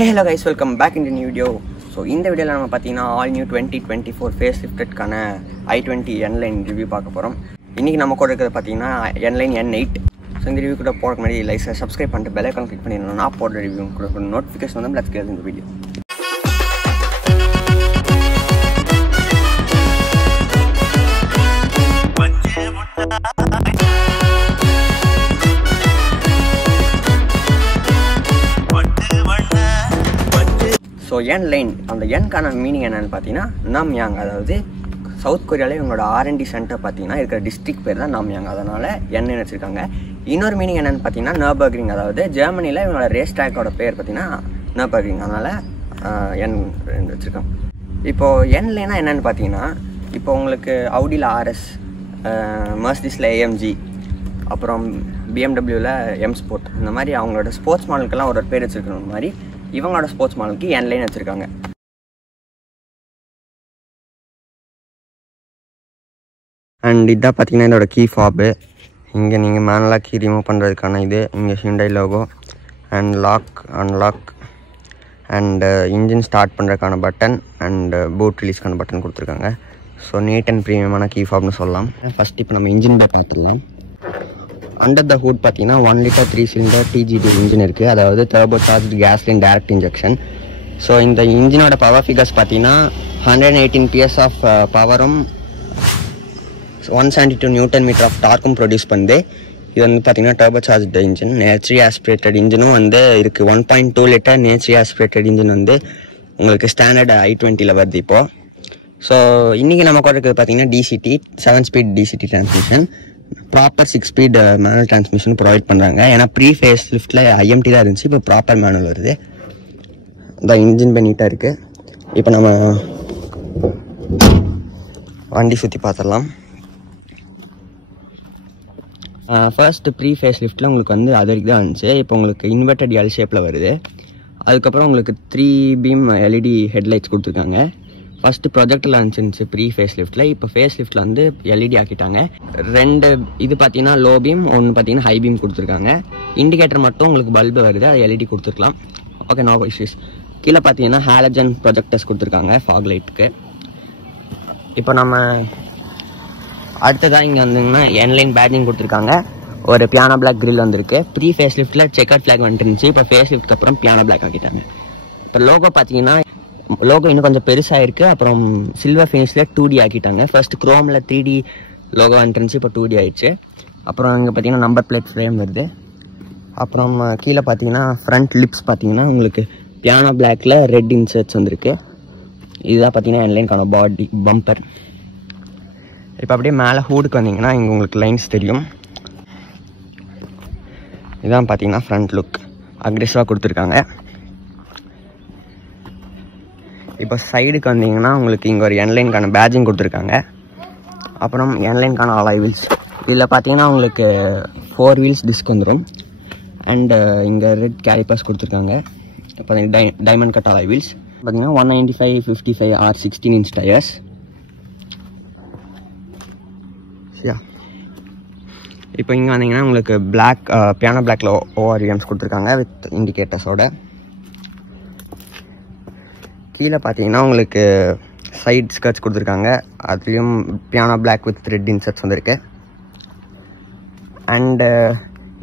Hey hello guys, welcome back in the new video. So இந்த வீடியோல நம்ம பார்த்தீங்கன்னா ஆல் நியூ 2024 ஃபேஸ் லிஃப்டட்கான i20 N-Line ரிவ்யூ பார்க்க போகிறோம். இன்றைக்கி நம்ம கூட இருக்கிறது பார்த்தீங்கன்னா N-Line N8. ஸோ இந்த ரிவ்யூ கூட போகிறதுக்கு முன்னாடி லைக் சப்ஸ்கிரைப் பண்ணிட்டு பெல் ஐக்கான் கிளிக் பண்ணிடணும். நான் போடுற ரிவ்யூ கூட நோட்டிஃபிகேஷன் வந்து லெட்ஸ் கெட் இந்த வீடியோ. ஸோ N-Line அந்த என்கான மீனிங் என்னென்னு பார்த்தீங்கன்னா நாம்யாங், அதாவது சவுத் கொரியாவில் இவங்களோட R&D சென்டர் பார்த்தீங்கன்னா இருக்கிற டிஸ்ட்ரிக்ட் பேர் தான் நாம்யாங், அதனால் N வச்சுருக்காங்க. இன்னொரு மீனிங் என்னென்னு பார்த்தீங்கன்னா நர்பர்கிரிங், அதாவது ஜெர்மனியில் இவங்களோட ரேஸ் ட்ராக்கோட பேர் பார்த்தீங்கன்னா நர்பர்கிரிங், அதனால் N வச்சுருக்காங்க. இப்போது N-Line என்னென்னு பார்த்தீங்கன்னா இப்போ உங்களுக்கு Audiயில் RS, Mercedesல AMG, அப்புறம் BMWவில் M Sport, இந்த மாதிரி அவங்களோட ஸ்போர்ட்ஸ் மாடலுக்கெல்லாம் ஒரு பேர் வச்சுருக்கிற மாதிரி இவங்களோட ஸ்போர்ட்ஸ் மாடலுக்கு N-Line வச்சுருக்காங்க. அண்ட் இதான் பார்த்தீங்கன்னா இதோட கீ ஃபாபு. இங்கே நீங்கள் மேனலாக கீ ரிமூவ் பண்ணுறதுக்கான இது, இங்கே Hyundai logo and lock unlock and engine start பண்ணுறதுக்கான பட்டன் அண்ட் பூட் ரிலீஸ்க்கான பட்டன் கொடுத்துருக்காங்க. ஸோ நீட் அண்ட் ப்ரீமியமான கீ ஃபாப்னு சொல்லலாம். ஃபஸ்ட் இப்போ நம்ம இன்ஜின் பே பார்த்துடலாம். அண்டர் த ஹூட் பார்த்தீங்கன்னா 1 லிட்டர் 3 சிலிண்டர் TGD இன்ஜின் இருக்குது, அதாவது turbo charge கேஸ்லின் direct injection. So இந்த இன்ஜினோட பவர் ஃபிகர்ஸ் பார்த்தீங்கன்னா 118 PS ஆஃப் பவரும் 172 நியூட்டன் மீட்டர் ஆஃப் டார்க்கும் ப்ரொடியூஸ் பண்ணுது. இது வந்து பார்த்தீங்கன்னா turbo charge engine. Naturally aspirated இன்ஜினும் வந்து இருக்குது. 1.2 லிட்டர் நேச்சுரலி ஆஸ்பிரேட்டட் இன்ஜின் வந்து உங்களுக்கு ஸ்டாண்டர்ட் i20ல் வருது இப்போது. ஸோ இன்றைக்கி நம்ம கூட இருக்கிறது பார்த்தீங்கன்னா DCT 7 speed DCT transmission, proper 6 speed manual transmission provide பண்ணுறாங்க. ஏன்னா ப்ரீ ஃபேஸ் லிஃப்ட்டில் IMT தான் இருந்துச்சு, இப்போ ப்ராப்பர் மேனுவல் வருது. இந்த இன்ஜின் பே நீட்டாக இருக்குது. இப்போ நம்ம வண்டி சுற்றி பார்த்துடலாம். ஃபர்ஸ்ட்டு ப்ரீ ஃபேஸ் லிஃப்ட்டில் உங்களுக்கு வந்து அது வரைக்கும் தான் இருந்துச்சு. இப்போ உங்களுக்கு இன்வெர்டட் எல் ஷேப்பில் வருது. அதுக்கப்புறம் உங்களுக்கு 3 பீம் LED ஹெட்லைட்ஸ் கொடுத்துருக்காங்க. ஃபஸ்ட்டு ப்ரொஜெக்டில் இருந்துச்சு ப்ரீ ஃபேஸ் லிஃப்ட்டில், இப்போ ஃபேஸ் லிஃப்ட்டில் வந்து LED ஆக்கிட்டாங்க. 2 இது பார்த்தீங்கன்னா லோ பீம், ஒன்று பார்த்தீங்கன்னா ஹை பீம் கொடுத்துருக்காங்க. இண்டிகேட்டர் மட்டும் உங்களுக்கு பல்பு வருது, அது LED கொடுத்துருக்கலாம். Okay, no issues. கீழே பார்த்தீங்கன்னா ஹாலஜன் ப்ரொஜெக்டர்ஸ் கொடுத்துருக்காங்க ஃபாக் லைட்டுக்கு. இப்போ நம்ம அடுத்ததாக இங்கே வந்தீங்கன்னா N-Line பேட்ஜிங் கொடுத்துருக்காங்க. ஒரு பியானோ பிளாக் கிரில் வந்திருக்கு. ப்ரீ ஃபேஸ் லிஃப்ட்டில் செக்கர் ஃப்ளாக் வந்துருந்துச்சு, இப்போ ஃபேஸ் லிஃப்ட்க்கு அப்புறம் பியானோ பிளாக் ஆக்கிட்டாங்க. இப்போ லோகோ பார்த்தீங்கன்னா லோகோ இன்னும் கொஞ்சம் பெருசாக இருக்குது. அப்புறம் சில்வர் ஃபினிஷில் 2D ஆக்கிட்டாங்க. ஃபர்ஸ்ட் குரோமில் 3D லோகோ வந்துருந்துச்சு, இப்போ 2D ஆகிடுச்சு. அப்புறம் இங்கே பார்த்தீங்கன்னா நம்பர் பிளேட் ஃப்ரேம் வருது. அப்புறம் கீழே பார்த்தீங்கன்னா ஃப்ரண்ட் லிப்ஸ் பார்த்தீங்கன்னா உங்களுக்கு பியானோ பிளாக்கில் ரெட் இன்சர்ட்ஸ் வந்திருக்கு. இதுதான் பார்த்தீங்கன்னா N-Lineக்கான பாடி பம்பர். இப்போ அப்படியே மேலே ஹூடுக்கு வந்தீங்கன்னா இங்கே உங்களுக்கு லைன்ஸ் தெரியும். இதுதான் பார்த்தீங்கன்னா ஃப்ரண்ட் லுக் அக்ரெசிவாக கொடுத்துருக்காங்க. இப்போ சைடுக்கு வந்தீங்கன்னா உங்களுக்கு இங்கே ஒரு N-Lineக்கான பேட்ஜிங் கொடுத்துருக்காங்க. அப்புறம் N-Lineக்கான அலாய் வீல்ஸ். இதில் பார்த்தீங்கன்னா உங்களுக்கு 4 வீல்ஸ் டிஸ்க் வந்துடும். அண்டு இங்கே ரெட் கேலிப்பர்ஸ் கொடுத்துருக்காங்க. பார்த்தீங்கன்னா டைமண்ட் கட் அலாய் வீல்ஸ் பார்த்தீங்கன்னா 195, 55 or 16 inch டயர்ஸ். இப்போ இங்கே வந்தீங்கன்னா உங்களுக்கு பிளாக் பியானோ பிளாக்ல ORVMs கொடுத்துருக்காங்க வித் இண்டிகேட்டர்ஸோட. கீழே பார்த்தீங்கன்னா உங்களுக்கு சைட் ஸ்கர்ட்ஸ் கொடுத்துருக்காங்க, அதுலேயும் piano black with red inserts வந்துருக்கு. அண்டு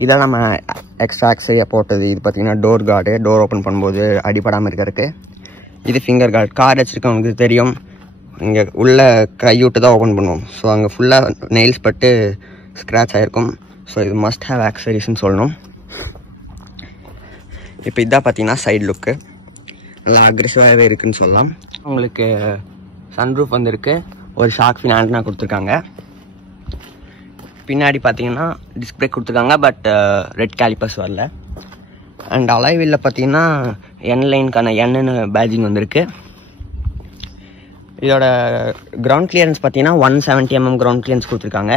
இதெல்லாம் நம்ம எக்ஸ்ட்ரா ஆக்சரியாக போட்டது. இது பார்த்தீங்கன்னா டோர் கார்டு, டோர் ஓப்பன் பண்ணும்போது அடிப்படாமல் இருக்கிறதுக்கு. இது ஃபிங்கர் கார்டு. கார் வச்சுருக்கவங்களுக்கு தெரியும், இங்கே உள்ள கைவிட்டு தான் ஓப்பன் பண்ணுவோம். ஸோ அங்கே ஃபுல்லாக நெயில்ஸ் பட்டு ஸ்க்ராட்ச் ஆகிருக்கும். ஸோ இது மஸ்ட் ஹேவ் ஆக்சரிஸ்ன்னு சொல்லணும். இப்போ இதான் பார்த்தீங்கன்னா சைடு லுக்கு நல்லா அக்ரெசிவாகவே இருக்குதுன்னு சொல்லலாம். உங்களுக்கு சன்ரூஃப் வந்திருக்கு, ஒரு ஷார்க் ஃபின் ஆண்டனா கொடுத்துருக்காங்க. பின்னாடி பார்த்தீங்கன்னா டிஸ்க் பிரேக் கொடுத்துருக்காங்க, பட் ரெட் கேலிப்பர்ஸ் வரல. அண்ட் அலாய் வீலில் பார்த்தீங்கன்னா N-Lineக்கான N பேட்ஜிங் வந்திருக்கு. இதோட கிரவுண்ட் கிளியரன்ஸ் பார்த்தீங்கன்னா 170 mm கிரவுண்ட் கிளியரன்ஸ் கொடுத்துருக்காங்க.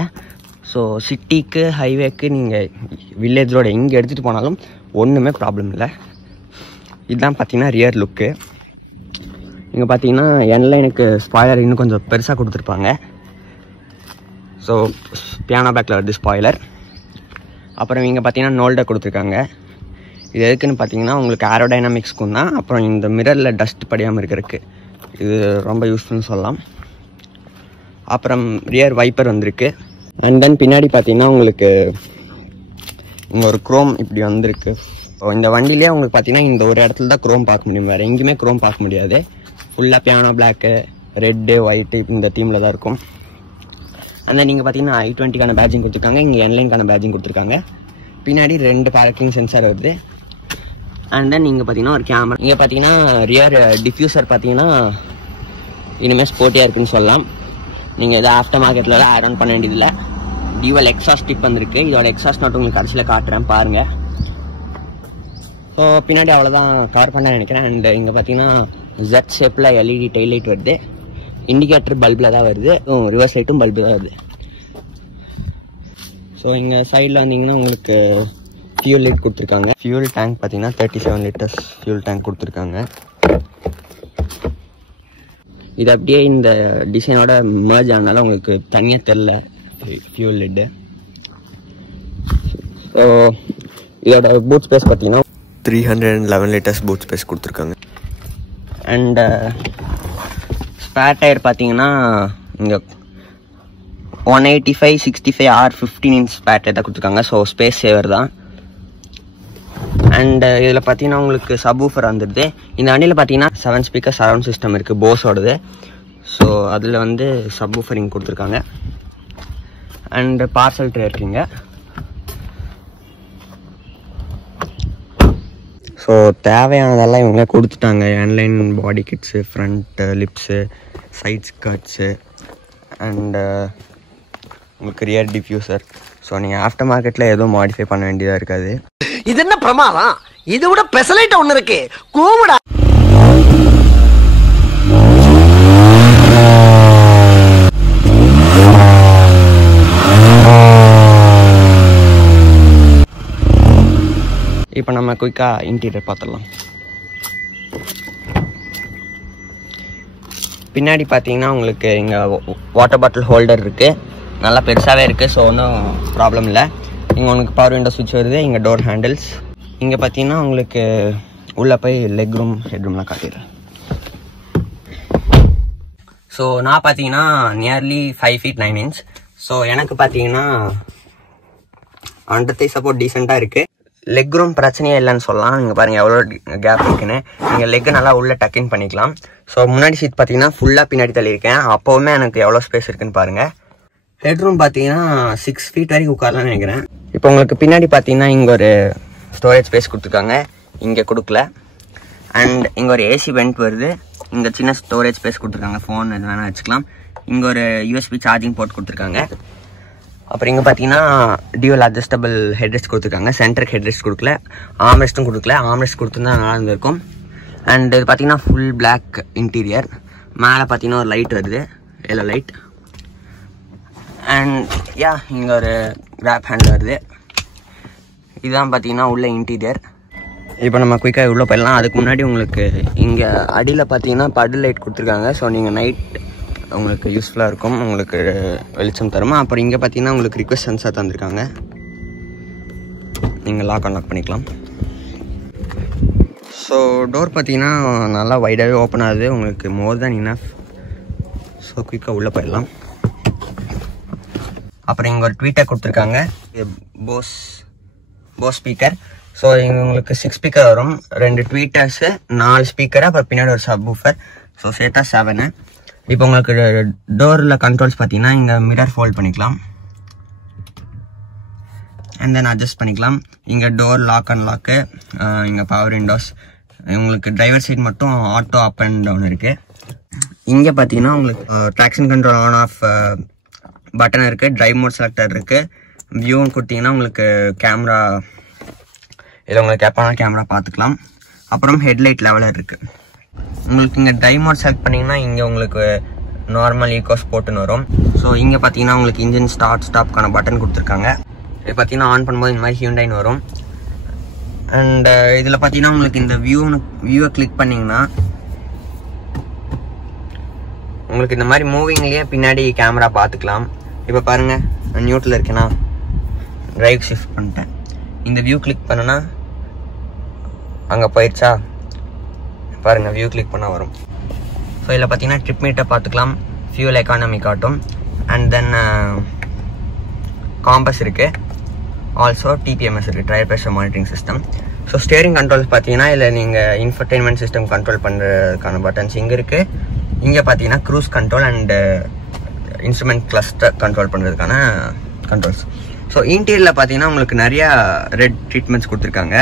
ஸோ சிட்டிக்கு ஹைவேக்கு நீங்கள் வில்லேஜ் ரோடு எங்கே எடுத்துகிட்டு போனாலும் ஒன்றுமே ப்ராப்ளம் இல்லை. இதுதான் பார்த்தீங்கன்னா ரியர் லுக்கு. இங்கே பார்த்தீங்கன்னா N-Lineக்கு ஸ்பாய்லர் இன்னும் கொஞ்சம் பெருசாக கொடுத்துருப்பாங்க. ஸோ பியானோ பேக்கில் வருது ஸ்பாய்லர். அப்புறம் இங்கே பார்த்தீங்கன்னா நோல்டர் கொடுத்துருக்காங்க. இது எதுக்குன்னு பார்த்தீங்கன்னா உங்களுக்கு ஏரோடைனமிக்ஸ்க்கும் தான். அப்புறம் இந்த மிரரில் டஸ்ட் படியாமல் இருக்கிறதுக்கு இது ரொம்ப யூஸ்ஃபுல்னு சொல்லலாம். அப்புறம் ரியர் வைப்பர் வந்திருக்கு. அண்ட் தென் பின்னாடி பார்த்தீங்கன்னா உங்களுக்கு இங்கே ஒரு க்ரோம் இப்படி வந்திருக்கு. இந்த வண்டியிலே உங்களுக்கு பார்த்தீங்கன்னா இந்த ஒரு இடத்துல தான் க்ரோம் பார்க்க முடியும், வேறு எங்கேயுமே க்ரோம் பார்க்க முடியாது. ஃபுல்லாக பியானோ பிளாக்கு, ரெட்டு, ஒயிட்டு இந்த தீமில் தான் இருக்கும். அண்ட் நீங்கள் பார்த்தீங்கன்னா i20க்கான பேட்ஜிங் கொடுத்துருக்காங்க, இங்கே என்லைனுக்கான பேட்ஜிங் கொடுத்துருக்காங்க. பின்னாடி 2 பார்க்கிங் சென்சார் வருது. அண்ட் தென் இங்கே பார்த்தீங்கன்னா ஒரு கேமரா. இங்கே பார்த்தீங்கன்னா ரியர் டிஃப்யூசர் பார்த்தீங்கன்னா இனிமேல் ஸ்போர்ட்டியாக இருக்குன்னு சொல்லலாம். நீங்கள் எதாவது ஆஃப்டர் மார்க்கெட்டில் ஆட் ஆன் பண்ண வேண்டியதில்லை. டியூவல் எக்ஸாஸ்ட் டிப் வந்திருக்கு. இதோட எக்ஸாஸ்ட் நோட் உங்களுக்கு கடைசியில் காட்டுறேன் பாருங்கள். ஸோ பின்னாடி அவ்வளோதான் கவர் பண்ண நினைக்கிறேன். அண்ட் இங்கே பார்த்தீங்கன்னா ஜெட் ஷேப்பில் எல்இடி டெய்ல் லைட் வருது. இண்டிகேட்டர் பல்பில் தான் வருது, ரிவர்ஸ் லைட்டும் பல்பு தான் வருது. ஸோ இங்கே சைடில் வந்தீங்கன்னா உங்களுக்கு ஃபியூல் லைட் கொடுத்துருக்காங்க. ஃபியூல் டேங்க் பார்த்தீங்கன்னா 37 லிட்டர்ஸ் ஃபியூல் டேங்க் கொடுத்துருக்காங்க. இது அப்படியே இந்த டிசைனோட மர்ஜ் ஆனால உங்களுக்கு தனியாக தெரில ஃபியூல் லிட்டு. ஸோ இதோட பூட் ஸ்பேஸ் பார்த்தீங்கன்னா 311 லிட்டர்ஸ் பூட் ஸ்பேஸ் கொடுத்துருக்காங்க. அண்ட் ஸ்பேர் டயர் பார்த்தீங்கன்னா இங்கே 185, 65 ஆர் 15 இன்ச் ஸ்பேர் டயர் தான் கொடுத்துருக்காங்க. ஸோ ஸ்பேஸ் சேவர் தான். அண்ட் இதில் பார்த்தீங்கன்னா உங்களுக்கு சப்வூஃபர் வந்துடுது. இந்த வண்டியில் பார்த்தீங்கன்னா 7 ஸ்பீக்கர் சரவுண்ட் சிஸ்டம் இருக்குது போஸோடது. ஸோ அதில் வந்து சப்வூஃபரிங் கொடுத்துருக்காங்க. அண்ட் பார்சல் ட்ரே இருக்குங்க. ஸோ தேவையானதெல்லாம் இவங்களே கொடுத்துட்டாங்க. Online body kits, front lips, side skirts, and உங்களுக்கு ரியர் டிஃப்யூசர். ஸோ நீங்கள் ஆஃப்டர் மார்க்கெட்டில் எதுவும் மாடிஃபை பண்ண வேண்டியதாக இருக்காது. இது என்ன பிரமாதம்? இதை விட பெசலைட் ஒன்று இருக்கு, கூவுடா. இப்போ நம்ம குயிக்காக இன்டீரியர் பார்த்துடலாம். பின்னாடி பார்த்தீங்கன்னா உங்களுக்கு இங்கே வாட்டர் பாட்டில் ஹோல்டர் இருக்குது, நல்லா பெருசாகவே இருக்குது. ஸோ ஒன்றும் ப்ராப்ளம் இல்லை. இங்கே உங்களுக்கு பவர் விண்டோ சுவிட்ச் வருது. இங்கே டோர் ஹேண்டில்ஸ். இங்கே பார்த்தீங்கன்னா உங்களுக்கு உள்ளே போய் லெக் ரூம், ஹெட் ரூம்லாம் காட்டிடுறேன். ஸோ நான் பார்த்தீங்கன்னா நியர்லி 5 feet 9 inch. ஸோ எனக்கு பார்த்தீங்கன்னா அண்டர் தை சப்போர்ட் டீசெண்டாக இருக்குது. லெக் ரூம் பிரச்சனையே இல்லைன்னு சொல்லலாம். நீங்கள் பாருங்கள் எவ்வளோ கேப் இருக்குன்னு. நீங்கள் லெக் நல்லா உள்ளே டக்கின் பண்ணிக்கலாம். ஸோ முன்னாடி சீட் பார்த்தீங்கன்னா ஃபுல்லாக பின்னாடி தள்ளியிருக்கேன். அப்போவுமே எனக்கு எவ்வளோ ஸ்பேஸ் இருக்குன்னு பாருங்கள். ஹெட் ரூம் பார்த்தீங்கன்னா 6 feet வரைக்கும் உட்காரலாம்னு நினைக்கிறேன். இப்போ உங்களுக்கு பின்னாடி பார்த்தீங்கன்னா இங்கே ஒரு ஸ்டோரேஜ் ஸ்பேஸ் கொடுத்துருக்காங்க, இங்கே கொடுக்கல. அண்ட் இங்கே ஒரு ஏசி வெண்ட் வருது. இங்கே சின்ன ஸ்டோரேஜ் ஸ்பேஸ் கொடுத்துருக்காங்க, ஃபோன் எது வேணால் வச்சுக்கலாம். இங்கே ஒரு USB சார்ஜிங் போர்ட் கொடுத்துருக்காங்க. அப்புறம் இங்கே பார்த்தீங்கன்னா டியூவல் அட்ஜஸ்டபிள் ஹெட்ரெஸ்ட் கொடுத்துருக்காங்க. சென்டருக்கு ஹெட்ரெஸ்ட் கொடுக்கல, ஆம்ரெஸ்ட்டும் கொடுக்கல. ஆம்ரெஸ்ட் கொடுத்துருந்தா நல்லா இருந்திருக்கும். அண்ட் இது பார்த்தீங்கன்னா ஃபுல் பிளாக் இன்டீரியர். மேலே பார்த்தீங்கன்னா ஒரு லைட் வருது, எல்லோ லைட். அண்ட் இங்கே ஒரு கிராப் ஹேண்டில் வருது. இதுதான் பார்த்தீங்கன்னா உள்ள இன்டீரியர். இப்போ நம்ம குயிக்காக உள்ளே போயிடலாம். அதுக்கு முன்னாடி உங்களுக்கு இங்கே அடியில் பார்த்தீங்கன்னா படு லைட் கொடுத்துருக்காங்க. ஸோ நீங்கள் நைட் உங்களுக்கு யூஸ்ஃபுல்லாக இருக்கும், உங்களுக்கு வெளிச்சம் தருமா. அப்புறம் இங்கே பார்த்தீங்கன்னா உங்களுக்கு ரிக்வெஸ்ட் சென்சார் தந்திருக்காங்க. நீங்கள் லாக் அன்லாக் பண்ணிக்கலாம். ஸோ டோர் பார்த்தீங்கன்னா நல்லா வைடாகவே ஓப்பன் ஆகுது, உங்களுக்கு மோர் தேன் இனஃப். ஸோ குயிக்காக உள்ளே போயிடலாம். அப்புறம் இங்கே ஒரு ட்வீட்டர் கொடுத்துருக்காங்க, போஸ் ஸ்பீக்கர். ஸோ இங்கே உங்களுக்கு 6 ஸ்பீக்கர் வரும், 2 ட்வீட்டர்ஸு, 4 ஸ்பீக்கர், அப்புறம் பின்னாடி ஒரு சப்வூஃபர். ஸோ சேர்த்தா 7. இப்போ உங்களுக்கு டோரில் கண்ட்ரோல்ஸ் பார்த்தீங்கன்னா இங்கே மிரர் ஃபோல்ட் பண்ணிக்கலாம், அண்ட் தென் அட்ஜஸ்ட் பண்ணிக்கலாம். இங்கே டோர் லாக் அண்ட் லாக்கு, இங்கே பவர் விண்டோஸ். உங்களுக்கு டிரைவர் சைட் மட்டும் ஆட்டோ அப் அண்ட் டவுன் இருக்குது. இங்கே பார்த்தீங்கன்னா உங்களுக்கு traction control on off button இருக்குது, டிரைவ் மோட் செலக்டர் இருக்குது. வியூன்னு கொடுத்தீங்கன்னா உங்களுக்கு கேமரா, இதில் உங்களுக்கு எப்போனா கேமரா பார்த்துக்கலாம். அப்புறம் ஹெட்லைட் லெவலர் இருக்குது. உங்களுக்கு இங்கே டிரைவ் மோட் செலக்ட் பண்ணிங்கன்னா இங்கே உங்களுக்கு நார்மல் ஈகோ ஸ்போர்ட்னு வரும். ஸோ இங்கே பார்த்தீங்கன்னா உங்களுக்கு இன்ஜின் ஸ்டார்ட் ஸ்டாப்க்கான பட்டன் கொடுத்துருக்காங்க. இது பார்த்தீங்கன்னா ஆன் பண்ணும்போது இந்த மாதிரி ஹியூண்டைன்னு வரும். அண்ட் இதில் பார்த்தீங்கன்னா உங்களுக்கு இந்த வியூவை கிளிக் பண்ணிங்கன்னா உங்களுக்கு இந்த மாதிரி மூவிங்லேயே பின்னாடி கேமரா பார்த்துக்கலாம். இப்போ பாருங்கள், நியூட்டில் இருக்கேன்னா டிரைவ் ஷிஃப்ட் பண்ணிட்டேன். இந்த வியூ கிளிக் பண்ணனா அங்கே போயிடுச்சா பாருங்கள், வியூ கிளிக் பண்ணால் வரும். ஸோ இதில் பார்த்தீங்கன்னா ட்ரிப் மீட்டை பார்த்துக்கலாம், ஃபியூல் எக்கானமி காட்டும், அண்ட் தென் காம்பஸ் இருக்குது, ஆல்சோ டிபிஎம்எஸ் இருக்குது, tyre pressure monitoring system. So steering controls பார்த்தீங்கன்னா இதில் நீங்கள் இன்ஃபர்டெயின்மெண்ட் சிஸ்டம் கண்ட்ரோல் பண்ணுறதுக்கான பட்டன்ஸ் இங்கே இருக்குது. இங்கே பார்த்தீங்கன்னா cruise control and instrument cluster control பண்ணுறதுக்கான கண்ட்ரோல்ஸ். ஸோ இன்டீரியரில் பார்த்தீங்கன்னா உங்களுக்கு நிறையா ரெட் ட்ரீட்மெண்ட்ஸ் கொடுத்துருக்காங்க.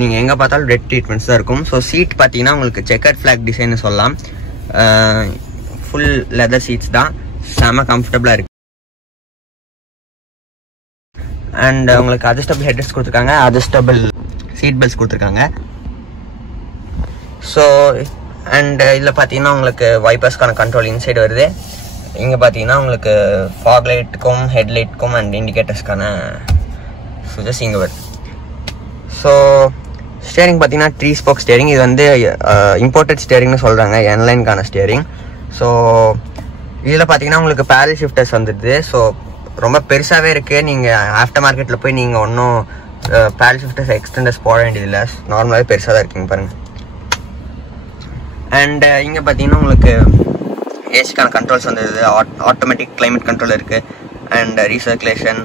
நீங்கள் எங்கே பார்த்தாலும் ரெட் ட்ரீட்மெண்ட்ஸ் தான் இருக்கும். ஸோ சீட் பார்த்தீங்கன்னா உங்களுக்கு செக்கர் ஃப்ளாக் டிசைன்னு சொல்லலாம். ஃபுல் லெதர் சீட்ஸ் தான், செம்ம கம்ஃபர்டபுளாக இருக்குது. அண்ட் உங்களுக்கு அட்ஜஸ்டபிள் ஹெட்ரெஸ்ட் கொடுத்துருக்காங்க, அட்ஜஸ்டபிள் சீட் பெல்ட்ஸ் கொடுத்துருக்காங்க. ஸோ அண்ட் இதில் பார்த்தீங்கன்னா உங்களுக்கு வைப்பர்ஸ்க்கான கண்ட்ரோல் இன்சைடு வருது. இங்கே பார்த்தீங்கன்னா உங்களுக்கு ஃபாக் லைட்டுக்கும் ஹெட்லைட்டுக்கும் அண்ட் இண்டிகேட்டர்ஸ்க்கான சுவிட்சஸ் இங்கே வருது. ஸோ ஸ்டேரிங் பார்த்தீங்கன்னா 3 ஸ்போக் ஸ்டேரிங். இது வந்து இம்போர்ட்டட் ஸ்டேரிங்னு சொல்கிறாங்க, என்லைனுக்கான ஸ்டேரிங். ஸோ இதில் பார்த்தீங்கன்னா உங்களுக்கு பேரல் ஷிஃப்டர்ஸ் வந்துடுது. ஸோ ரொம்ப பெருசாகவே இருக்குது. நீங்கள் ஆஃப்டர் மார்க்கெட்டில் போய் நீங்கள் ஒன்றும் பேரல் ஷிஃப்டர்ஸ் எக்ஸ்டெண்டர்ஸ் போட வேண்டியதில்லை, நார்மலாகவே பெருசாக தான் இருக்குங்க பாருங்கள். அண்ட் இங்கே பார்த்தீங்கன்னா உங்களுக்கு ஏசிக்கான கண்ட்ரோல்ஸ் வந்துடுது, ஆட்டோமேட்டிக் கிளைமேட் கண்ட்ரோல் இருக்குது, and recirculation,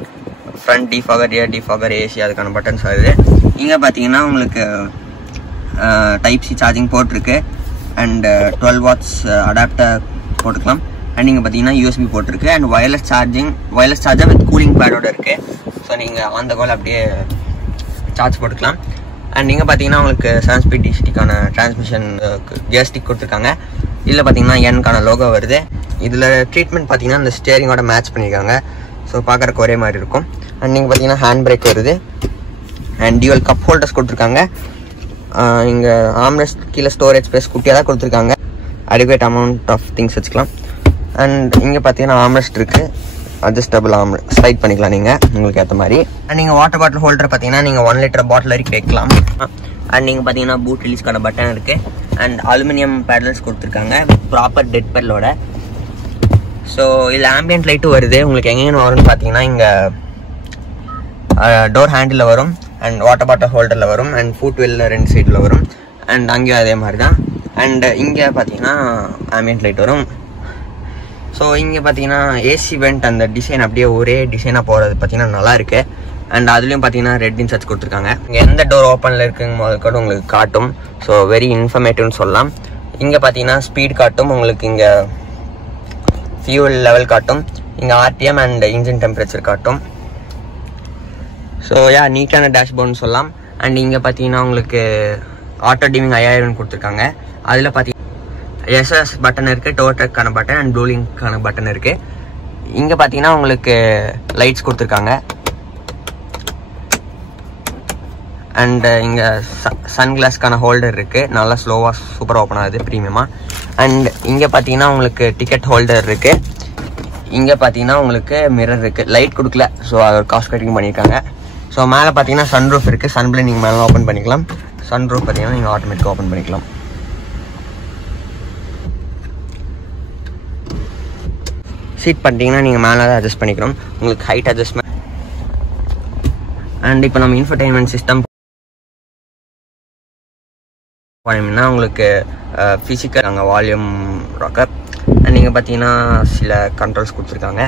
front defogger, rear defogger, AC அதுக்கான பட்டன்ஸ் வருது. இங்கே பார்த்தீங்கன்னா உங்களுக்கு டைப் சி சார்ஜிங் போர்ட் இருக்குது, அண்ட் 12 வாட்ஸ் அடாப்டர் போட்டுக்கலாம். அண்ட் இங்கே பார்த்தீங்கன்னா யூஎஸ்பி போர்ட் இருக்குது, and wireless charger with cooling பேடோட இருக்குது. ஸோ நீங்கள் ஆன் த கோல் அப்படியே சார்ஜ் போட்டுக்கலாம். அண்ட் இங்கே பார்த்தீங்கன்னா உங்களுக்கு 7 ஸ்பீட் டிசிடிக்கான டிரான்ஸ்மிஷன் கியர் ஸ்டிக் கொடுத்துருக்காங்க. இதில் பார்த்தீங்கன்னா என்கான லோகோ வருது. இதில் ட்ரீட்மெண்ட் பார்த்தீங்கன்னா இந்த ஸ்டேரிங்கோட மேட்ச் பண்ணியிருக்காங்க. ஸோ பார்க்குறக்கு ஒரே மாதிரி இருக்கும். அண்ட் நீங்கள் பார்த்தீங்கன்னா ஹேண்ட் பிரேக் வருது, அண்ட் டியூவல் கப் ஹோல்டர்ஸ் கொடுத்துருக்காங்க. இங்கே ஆம்ரெஸ்ட் கீழே ஸ்டோரேஜ் ஸ்பேஸ் குட்டியாக தான் கொடுத்துருக்காங்க, அடிக்குவேட் அமௌண்ட் ஆஃப் திங்ஸ் வச்சுக்கலாம். அண்ட் இங்கே பார்த்தீங்கன்னா ஆம்ரெஸ்ட் இருக்குது, அட்ஜஸ்டபிள் ஸ்லைட் பண்ணிக்கலாம் நீங்கள் உங்களுக்கு ஏற்ற மாதிரி. அண்ட் நீங்கள் வாட்டர் பாட்டில் ஹோல்டர் பார்த்தீங்கன்னா நீங்கள் 1 லிட்டர் பாட்டில் வரைக்கும் வைக்கலாம். அண்ட் நீங்கள் பார்த்தீங்கன்னா பூட் ரிலீஸ்க்கான பட்டன் இருக்குது, அண்ட் அலுமினியம் பேடல்ஸ் கொடுத்துருக்காங்க ப்ராப்பர் டெட் பெல்லோட. ஸோ இதில் ஆம்பியன்ட் லைட்டும் வருது. உங்களுக்கு எங்கேன்னு வரும்னு பார்த்தீங்கன்னா இங்கே டோர் ஹேண்டில் வரும், அண்ட் வாட்டர் பாட்டில் ஹோல்டரில் வரும், அண்ட் ஃபுட் வெல்லில் 2 சைடில் வரும், அண்ட் அங்கேயும் அதே மாதிரி தான். அண்ட் இங்கே பார்த்தீங்கன்னா ஆம்பியன்ட் லைட் வரும். ஸோ இங்கே பார்த்தீங்கன்னா ஏசி வெண்ட் அந்த டிசைன் அப்படியே ஒரே டிசைனாக போகிறது பார்த்தீங்கன்னா நல்லா இருக்குது. அண்ட் அதுலேயும் பார்த்தீங்கன்னா ரெட் இன்சர்ட்ஸ் கொடுத்துருக்காங்க. இங்கே எந்த டோர் ஓப்பனில் இருக்குங்க போது கூட உங்களுக்கு காட்டும். ஸோ வெரி இன்ஃபர்மேட்டிவ்னு சொல்லலாம். இங்கே பார்த்தீங்கன்னா ஸ்பீட் காட்டும், உங்களுக்கு இங்கே ஃபியூல் லெவல் காட்டும், இங்கே ஆர்பிஎம் அண்ட் இன்ஜின் டெம்பரேச்சர் காட்டும். ஸோ நீட்டான டேஷ்போர்டுன்னு சொல்லலாம். அண்ட் இங்கே பார்த்தீங்கன்னா உங்களுக்கு ஆட்டோ டிமிங் 5000 கொடுத்துருக்காங்க. அதில் பார்த்தீங்கன்னா எஸ்எஸ் பட்டன் இருக்குது, டோட்டக்கான பட்டன் அண்ட் ப்ளூலிங்க்கான பட்டன் இருக்குது. இங்கே பார்த்தீங்கன்னா உங்களுக்கு லைட்ஸ் கொடுத்துருக்காங்க. அண்ட் இங்கே சன்கிளாஸ்க்கான ஹோல்டர் இருக்குது, நல்லா ஸ்லோவாக சூப்பராக ஓப்பன் ஆகுது ப்ரீமியமாக. அண்ட் இங்கே பார்த்தீங்கன்னா உங்களுக்கு டிக்கெட் ஹோல்டர் இருக்குது. இங்கே பார்த்தீங்கன்னா உங்களுக்கு மிரர் இருக்குது, லைட் கொடுக்கல, ஸோ அது காஸ்ட் கட்டிங் பண்ணியிருக்காங்க. ஸோ மேலே பார்த்தீங்கன்னா சன்ரூஃப் இருக்குது, சன்பிளே நீங்கள் மேலே ஓப்பன் பண்ணிக்கலாம். சன்ரூஃப் பார்த்தீங்கன்னா நீங்கள் ஆட்டோமேட்டிக்காக ஓப்பன் பண்ணிக்கலாம். சீட் பண்ணிட்டீங்கன்னா நீங்கள் மேலே தான் அட்ஜஸ்ட் பண்ணிக்கணும், உங்களுக்கு ஹைட் அட்ஜஸ்ட்மெண்ட். அண்ட் இப்போ நம்ம இன்ஃபர்டெயின்மெண்ட் சிஸ்டம் பண்ணீங்கன்னா உங்களுக்கு ஃபிசிக்கல் அங்கே வால்யூம் ராக்கர், அண்ட் நீங்கள் பார்த்தீங்கன்னா சில கண்ட்ரோல்ஸ் கொடுத்துருக்காங்க.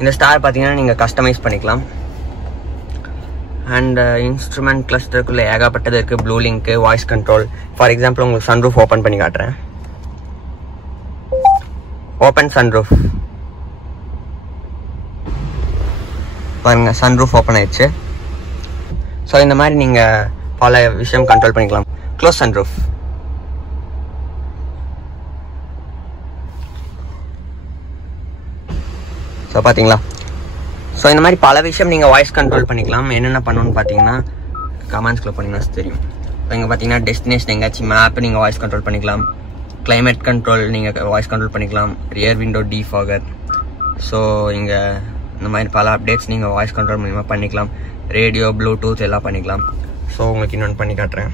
இந்த ஸ்டார் பார்த்தீங்கன்னா நீங்கள் கஸ்டமைஸ் பண்ணிக்கலாம். அண்ட் இன்ஸ்ட்ருமெண்ட் கிளஸ்டருக்குள்ளே ஏகப்பட்டது இருக்குது, blue link, voice control. For example உங்களுக்கு சன்ரூஃப் ஓப்பன் பண்ணி காட்டுறேன். ஓப்பன் சன்ரூஃப் பாருங்க, சன்ரூஃப் ஓப்பன் ஆயிடுச்சு. ஸோ இந்த மாதிரி நீங்கள் பல விஷயம் கண்ட்ரோல் பண்ணிக்கலாம். Close sunroof. ஸோ பார்த்தீங்களா, ஸோ இந்த மாதிரி பல விஷயம் நீங்கள் வாய்ஸ் கண்ட்ரோல் பண்ணிக்கலாம். என்னென்ன பண்ணணும்னு பார்த்தீங்கன்னா கமெண்ட்ஸ்குள்ளே பண்ணிங்கன்னா தெரியும். இப்போ இங்கே பார்த்தீங்கன்னா டெஸ்டினேஷன் எங்கேயாச்சும் மேப் நீங்கள் வாய்ஸ் கண்ட்ரோல் பண்ணிக்கலாம். கிளைமேட் கண்ட்ரோல் நீங்கள் வாய்ஸ் கண்ட்ரோல் பண்ணிக்கலாம். Rear window defogger. ஸோ இங்கே இந்த மாதிரி பல அப்டேட்ஸ் நீங்கள் வாய்ஸ் கண்ட்ரோல் மூலமாக பண்ணிக்கலாம். ரேடியோ, ப்ளூடூத் எல்லாம் பண்ணிக்கலாம். ஸோ உங்களுக்கு இன்னொன்று பண்ணி காட்டுறேன்.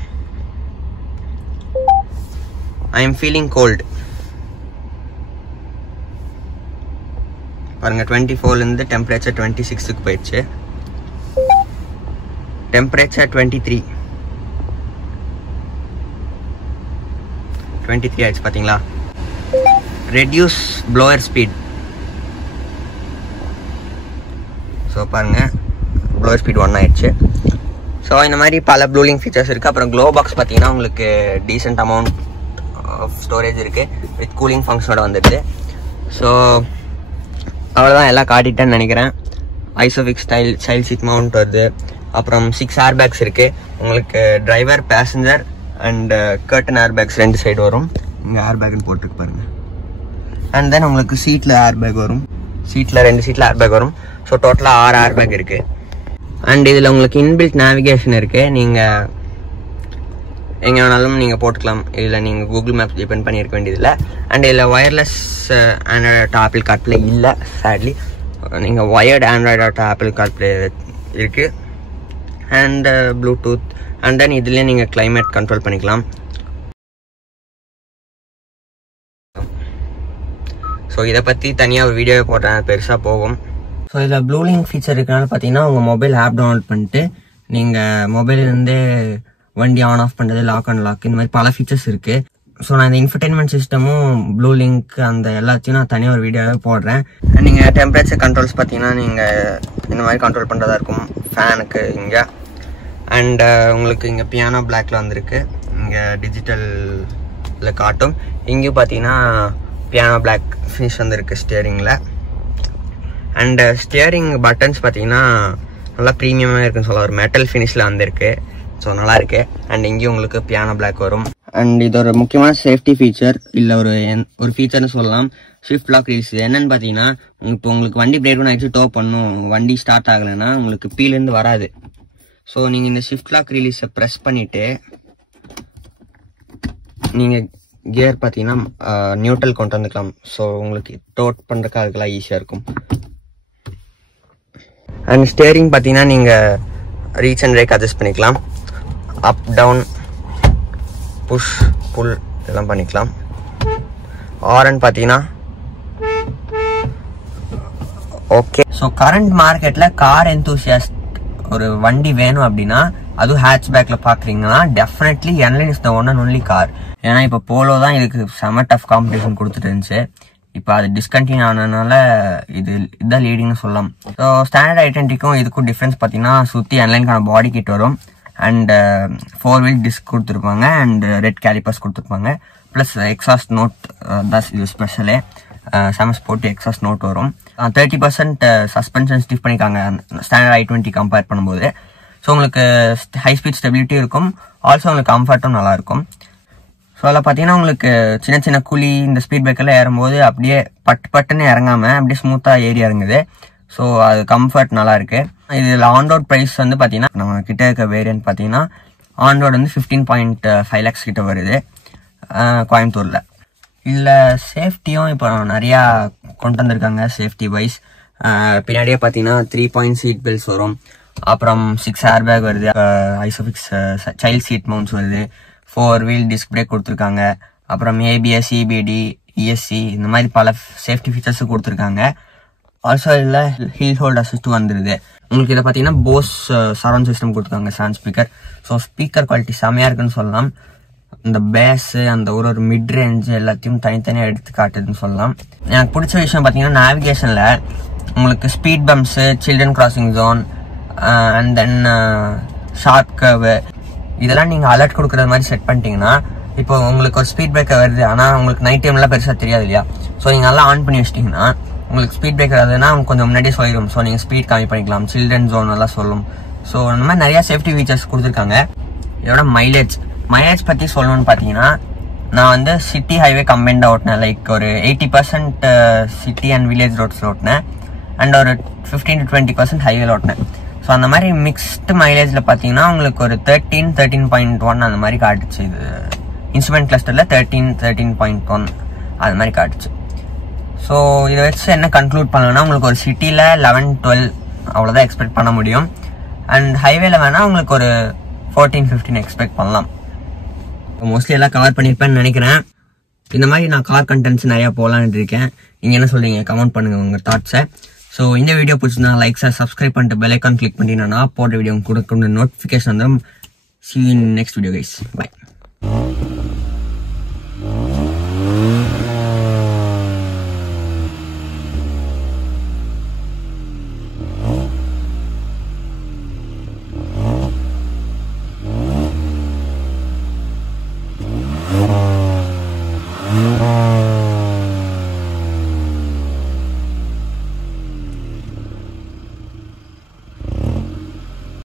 ஐ எம் ஃபீலிங் கோல்டு பாருங்கள், 24லேருந்து டெம்பரேச்சர் 26க்கு போயிடுச்சு. டெம்பரேச்சர் 23. 23 ஆயிடுச்சு பார்த்தீங்களா. Reduce blower speed. ஸோ பாருங்கள், ப்ளோயர் ஸ்பீட் 1 ஆயிடுச்சு. ஸோ இந்த மாதிரி பல ப்ளூலிங் ஃபீச்சர்ஸ் இருக்குது. அப்புறம் க்ளோ பாக்ஸ் பார்த்தீங்கன்னா உங்களுக்கு டீசென்ட் அமௌண்ட் ஆஃப் ஸ்டோரேஜ் இருக்குது வித் கூலிங் ஃபங்க்ஷனோட வந்துடுது. ஸோ அவ்வளோதான், எல்லாம் காட்டிட்டேன்னு நினைக்கிறேன். ஐசோஃபிக்ஸ் சைல்ட் சீட் மவுண்ட் வருது. அப்புறம் 6 ஏர் பேக்ஸ் இருக்குது உங்களுக்கு. Driver, passenger and curtain air bags 2 side வரும். இங்கே ஏர் பேக்னு போட்டுருக்கு பாருங்கள். அண்ட் தென் உங்களுக்கு சீட்டில் ஏர் பேக் வரும். 2 சீட்டில் ஏர் பேக் வரும். ஸோ டோட்டலாக 6 ஏர் பேக் இருக்குது. அண்ட் இதில் உங்களுக்கு இன்பில்ட் நேவிகேஷன் இருக்குது. நீங்கள் எங்கே வேணாலும் நீங்கள் போட்டுக்கலாம். இதில் நீங்கள் கூகுள் மேப்ஸ் டிபெண்ட் பண்ணியிருக்க வேண்டியதில்லை. அண்ட் இதில் ஒயர்லெஸ் ஆண்ட்ராய்டு ஆப்பிள் கார்ப்ளே இல்லை சேட்லி. நீங்கள் ஒயர்டு ஆண்ட்ராய்டு ஆப்பிள் கார்ப்ளே இருக்குது. And Bluetooth. அண்ட் தென் இதுலேயே நீங்கள் கிளைமேட் கண்ட்ரோல் பண்ணிக்கலாம். ஸோ இதை பற்றி தனியாக ஒரு வீடியோவை போட்டேன், பெருசாக போகும். ஸோ இதில் ப்ளூலிங் ஃபீச்சர் இருக்கனால பார்த்தீங்கன்னா உங்கள் மொபைல் ஆப் டவுன்லோட் பண்ணிட்டு நீங்கள் மொபைல்லேருந்தே வண்டி ஆன் ஆஃப் பண்ணுறது, லாக் அண்ட் லாக், இந்த மாதிரி பல ஃபீச்சர்ஸ் இருக்குது. ஸோ நான் இந்த இன்ஃபர்டைன்மெண்ட் சிஸ்டமும் ப்ளூலிங்க் அந்த எல்லாத்தையும் நான் தனியாக ஒரு வீடியோவே போடுறேன். நீங்கள் டெம்பரேச்சர் கண்ட்ரோல்ஸ் பார்த்தீங்கன்னா நீங்கள் இந்த மாதிரி கண்ட்ரோல் பண்ணுறதா இருக்கும். ஃபேனுக்கு இங்கே அண்ட் உங்களுக்கு இங்கே பியானோ பிளாக்ல வந்திருக்கு. இங்கே டிஜிட்டலில் காட்டும். இங்கேயும் பார்த்தீங்கன்னா பியானோ பிளாக் ஃபினிஷ் வந்துருக்கு ஸ்டியரிங்கில். அண்ட் ஸ்டியரிங் பட்டன்ஸ் பார்த்தீங்கன்னா நல்லா ப்ரீமியமாக இருக்குன்னு சொல்லலாம். ஒரு மெட்டல் ஃபினிஷில் வந்திருக்கு. ஸோ நல்லா இருக்கு. அண்ட் இங்கேயும் உங்களுக்கு பியானோ பிளாக் வரும். அண்ட் இது ஒரு முக்கியமான சேஃப்டி ஃபீச்சர், இல்லை ஒரு ஃபீச்சர்னு சொல்லலாம். Shift lock release. என்னன்னு பார்த்தீங்கன்னா இப்போ உங்களுக்கு வண்டி பிரேக் டவுன் ஆகிடுச்சு, டோ பண்ணும், வண்டி ஸ்டார்ட் ஆகலைன்னா உங்களுக்கு பீலேருந்து வராது. ஸோ நீங்கள் இந்த ஷிஃப்ட் லாக் ரிலீஸை ப்ரெஸ் பண்ணிவிட்டு நீங்கள் கியர் பார்த்தீங்கன்னா நியூட்ரல் கொண்டு வந்துக்கலாம். ஸோ உங்களுக்கு டோட் பண்ணுறதுக்கு அதுக்கெல்லாம் ஈஸியாக இருக்கும். அண்ட் ஸ்டியரிங் பார்த்தீங்கன்னா நீங்கள் ரீச் அண்ட் பிரேக் அட்ஜஸ்ட் பண்ணிக்கலாம். அப் டவுன் புஷ் புல் இதெல்லாம் பண்ணிக்கலாம். ஆரன் பார்த்தீங்கன்னா ஓகே. ஸோ கரண்ட் மார்க்கெட்டில் கார் என்தூசியாஸ்ட் ஒரு வண்டி வேணும் அப்படின்னா, அதுவும் ஹேட்ச் பேக்ல பாக்குறீங்கன்னா definitely N Line is the one and only car. ஏன்னா இப்போ போலோ தான் இதுக்கு செம டஃப் காம்படிஷன் கொடுத்துட்டு இருந்துச்சு. இப்போ அது டிஸ்கண்டினியூ ஆனதுனால இதுதான் லீடிங்னு சொல்லலாம். ஸோ ஸ்டாண்டர்ட் ஐடென்டிக்கும் இதுக்கும் டிஃப்ரென்ஸ் பார்த்தீங்கன்னா சுற்றி என்லைனுக்கான பாடி கிட் வரும். அண்ட் 4 வீல் டிஸ்க் கொடுத்துருப்பாங்க. அண்ட் ரெட் கேலிப்பர்ஸ் கொடுத்துருப்பாங்க. ப்ளஸ் எக்ஸாஸ்ட் நோட் தான் இது ஸ்பெஷலே. செம ஸ்போர்ட்டி எக்ஸாஸ்ட் நோட் வரும். 30% சஸ்பென்ஷன் ஸ்டிஃப் பண்ணியிருக்காங்க ஸ்டாண்டர்ட் i20 கம்பேர் பண்ணும்போது. ஸோ உங்களுக்கு ஹை ஸ்பீட் ஸ்டெபிலிட்டி இருக்கும். ஆல்சோ உங்களுக்கு கம்ஃபர்ட்டும் நல்லாயிருக்கும். ஸோ அதில் பார்த்தீங்கன்னா உங்களுக்கு சின்ன சின்ன குழி இந்த ஸ்பீட் பிரேக்கெல்லாம் ஏறும்போது அப்படியே பட்டுன்னு இறங்காமல் அப்படியே ஸ்மூத்தாக ஏறி இறங்குது. ஸோ அது கம்ஃபர்ட் நல்லா இருக்கு. இதில் ஆன்ரோட் ப்ரைஸ் வந்து பார்த்தீங்கன்னா நம்ம கிட்ட இருக்க வேரியன்ட் பார்த்தீங்கன்னா ஆன்ரோட் வந்து 15.5 lakhs கிட்ட வருது கோயம்புத்தூரில். இதில் சேஃப்டியும் இப்போ நிறையா கொண்டு வந்திருக்காங்க. சேஃப்டி வைஸ் பின்னாடியே பார்த்தீங்கன்னா 3 point சீட் பெல்ட்ஸ் வரும். அப்புறம் 6 ஏர் பேக் வருது. ஐசோஃபிக்ஸ் சைல்ட் சீட் மவுண்ட்ஸ் வருது. 4 வீல் டிஸ்க் பிரேக் கொடுத்துருக்காங்க. அப்புறம் ABS, EBD, ESC இந்த மாதிரி பல சேஃப்டி ஃபீச்சர்ஸும் கொடுத்துருக்காங்க. ஆல்சோ இதில் ஹில் ஹோல்ட் அசிஸ்ட்டும் வந்துடுது. உங்களுக்கு இதை பார்த்தீங்கன்னா போஸ் சரௌண்ட் சிஸ்டம் கொடுத்துருக்காங்க, sound speaker. So speaker quality செம்மையாக இருக்குன்னு சொல்லலாம். இந்த பேஸு அந்த ஒரு மிட் ரேஞ்ச் எல்லாத்தையும் தனித்தனியாக எடுத்து காட்டுதுன்னு சொல்லலாம். எனக்கு பிடிச்ச விஷயம் பார்த்தீங்கன்னா நேவிகேஷனில் உங்களுக்கு speed bumps, children crossing zone and then sharp curve இதெல்லாம் நீங்கள் அலர்ட் கொடுக்குற மாதிரி செட் பண்ணிட்டீங்கன்னா, இப்போ உங்களுக்கு ஒரு ஸ்பீட் பிரேக்கர் வருது, ஆனால் உங்களுக்கு நைட் டைம்லாம் பெருசாக தெரியாது இல்லையா. ஸோ நீங்கள் நல்லா ஆன் பண்ணி வச்சிட்டிங்கன்னா உங்களுக்கு ஸ்பீட் பிரேக்கர் வருதுன்னா கொஞ்சம் முன்னாடியே சொல்லிடும். ஸோ நீங்கள் ஸ்பீட் கம்மி பண்ணிக்கலாம். சில்ட்ரன் ஜோன் எல்லாம் சொல்லும். ஸோ இந்த மாதிரி நிறையா சேஃப்டி ஃபீச்சர்ஸ் கொடுத்துருக்காங்க. இதோட மைலேஜ் பற்றி சொல்லணும்னு பார்த்தீங்கன்னா, நான் வந்து சிட்டி ஹைவே கம்பைண்டாக ஓட்டினேன். லைக் ஒரு 80% சிட்டி அண்ட் வில்லேஜ் ரோட்ஸில் ஓட்டினேன். அண்ட் ஒரு 15 to 20% ஹைவேல ஓட்டினேன். ஸோ அந்த மாதிரி மிக்ஸ்டு மைலேஜில் பார்த்தீங்கன்னா உங்களுக்கு ஒரு 13.1 அந்த மாதிரி காட்டுச்சு. இது இன்ஸ்ட்ருமெண்ட் கிளஸ்டரில் 13.1 அது மாதிரி காட்டுச்சு. ஸோ இதை வச்சு என்ன கன்க்ளூட் பண்ணணும்னா, உங்களுக்கு ஒரு சிட்டியில் 11-12 அவ்வளோதான் எக்ஸ்பெக்ட் பண்ண முடியும். அண்ட் ஹைவேல வேணால் உங்களுக்கு ஒரு 14-15 எக்ஸ்பெக்ட் பண்ணலாம். மோஸ்ட்லி எல்லாம் கவர் பண்ணியிருப்பேன்னு நினைக்கிறேன். இந்த மாதிரி நான் கார் கண்டென்ட்ஸ் நிறையா போகலான்னு இருக்கேன். நீங்கள் என்ன சொல்கிறீங்க? கமெண்ட் பண்ணுங்கள் உங்கள் தாட்ஸை. ஸோ இந்த வீடியோ பிடிச்சிருந்தா லைக்ஸை சப்ஸ்கிரைப் பண்ணிட்டு பெல் ஐக்கான் கிளிக் பண்ணிட்டீங்கன்னா நான் போட்ட வீடியோ கொடுக்க நோட்டிஃபிகேஷன் வந்துடும். See you in next video guys. Bye.